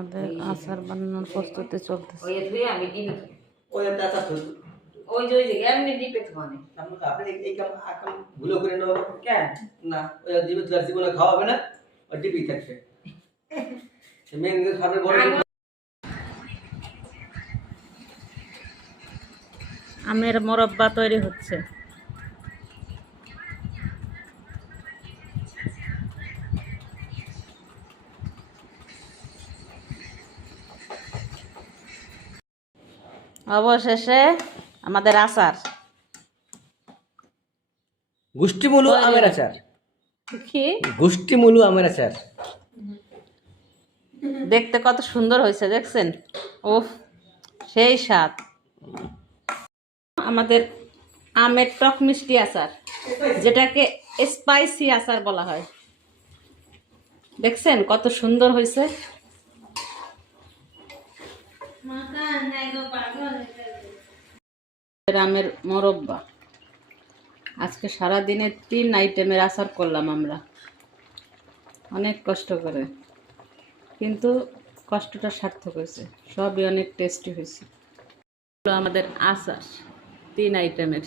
আমাদের আচার বানানোর প্রস্তুতি চলতেছে। ওই ধুয়ে আমি ডিপে ওই আচার তো ওই যে এমনি ডিপে থানে আপনি এই কাম আকাম ভুলো করে নেব কেন না ওই ডিপে তো জীবনে খাওয়াবে না ওই ডিপেই থাকবে মেন খাবে বড় আমের মোরব্বা তৈরি হচ্ছে। অবশেষে আমাদের আচার গুষ্টিমূলু আমের আচার। কি গুষ্টিমূলু আমের আচার দেখতে কত সুন্দর হয়েছে দেখছেন? উফ, সেই স্বাদ। আমাদের আমের টক মিষ্টি আচার, যেটাকে স্পাইসি আচার বলা হয়। দেখছেন কত সুন্দর হয়েছে। আমের মোরব্বা আজকে সারাদিনে 3 আইটেমের আচার করলাম আমরা, অনেক কষ্ট করে, কিন্তু কষ্টটা সার্থক হয়েছে। সবই অনেক টেস্টি হয়েছে। আমাদের আচার 3 আইটেমের।